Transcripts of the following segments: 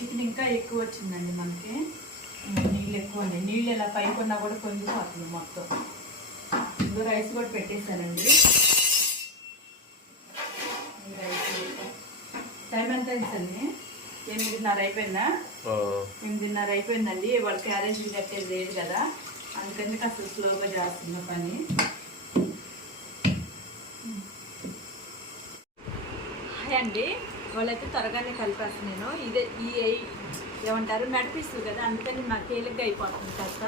Chicken ఇంకా ఎక్కువ వచ్చిందండి మనకి. నీళ్ళు ఎక్కువ ఉన్నాయి. నీళ్ళు ఎలా పైకి ఉన్నా కూడా పొంగిపోతుంది మొత్తం. ఇంకో రైస్ కూడా పెట్టేశానండి. టైం ఎంత అయిందండి ఎనిమిదిన్నర అయిపోయిందా? ఎనిమిదిన్నర అయిపోయిందండి. వాళ్ళకి క్యారేజీలు కట్టేది లేదు కదా. అందుకని అసలు స్లోగా చేస్తున్న పని. అండి. వాళ్ళైతే త్వరగానే కలిపేస్తాను నేను ఇదే ఈ ఏమంటారు నడిపిస్తుంది కదా అందుకని నాకు తేలిగ్గా అయిపోతుంది కాస్త.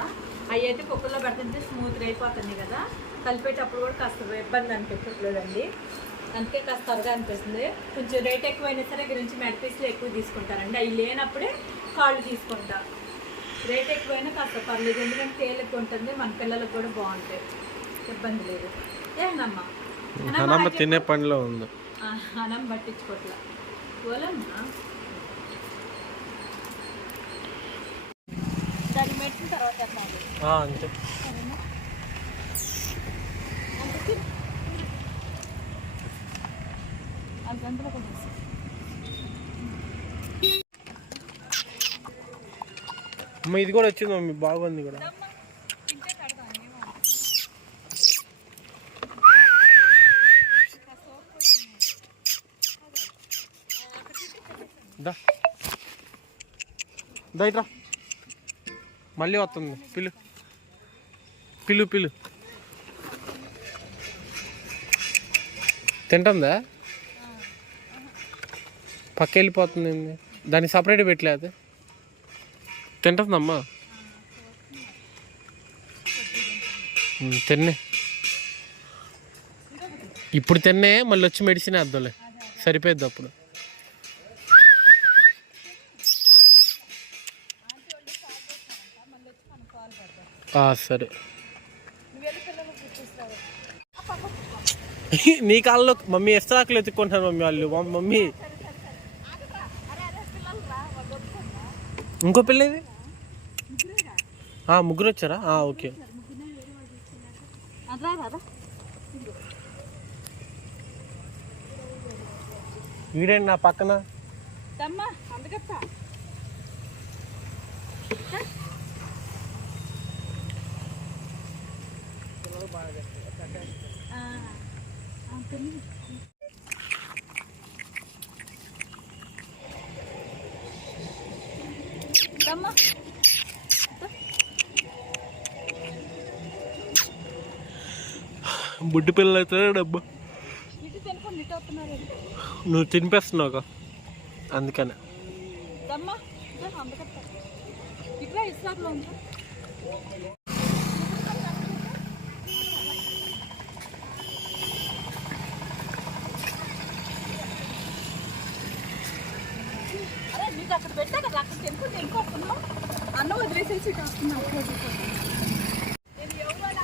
అవి అయితే కుక్కర్లో పెడుతుంటే స్మూత్గా అయిపోతుంది కదా. కలిపేటప్పుడు కూడా కాస్త ఇబ్బంది అనిపించట్లేదండి. అందుకే కాస్త త్వరగా అనిపిస్తుంది. కొంచెం రేట్ ఎక్కువైనా సరే గురించి మెడపీస్లో ఎక్కువ తీసుకుంటారండి. అవి లేనప్పుడే కాళ్ళు తీసుకుంటా. రేట్ ఎక్కువైనా కాస్త పర్లేదు. ఎందుకంటే తేలిగ్గా ఉంటుంది. మన పిల్లలకు కూడా బాగుంటాయి. ఇబ్బంది లేదు. ఏనమ్మా తినే పనిలో ఉంది. ఆ, అన్నం పట్టించుకోవట్లా దాన్ని మెట్టిన తర్వాత అంతే. అది గంటలో. అమ్మ ఇది కూడా వచ్చింది బాగుంది కూడా. దయట్రా. మళ్ళీ వస్తుంది. పిలు. పిలు పిలు. తింటుందా? పక్క వెళ్ళిపోతుంది దాన్ని సపరేట్ పెట్టలేదు తింటుందమ్మా. తిన్నే. ఇప్పుడు తిన్నే మళ్ళీ వచ్చి మెడిసిన్ వేద్దాంలే. సరిపోద్ది అప్పుడు. సరే. నీ కాళ్ళలో మమ్మీ ఎస్త్రాకులు ఎత్తుకుంటాను మమ్మీ వాళ్ళు మమ్మీ. ఇంకో పిల్ల ఇది ముగ్గురేగా. ఆ, ముగ్గురు వచ్చారా ఆ, ఓకే. వీడేంటి నా పక్కన దమ్మా బుడ్డి పిల్లలు అయితే డబ్బు. నువ్వు తినిపేస్తున్నావు అందుకనే. ఇట్లా ఇస్లాట్లో అరే నీకు అక్కడ పెట్టా కదా అక్కడ ఇంకో వస్తున్నావు అన్నం వదిలేసేసి ఇటు వస్తున్నావు నేను ఎవరు అలా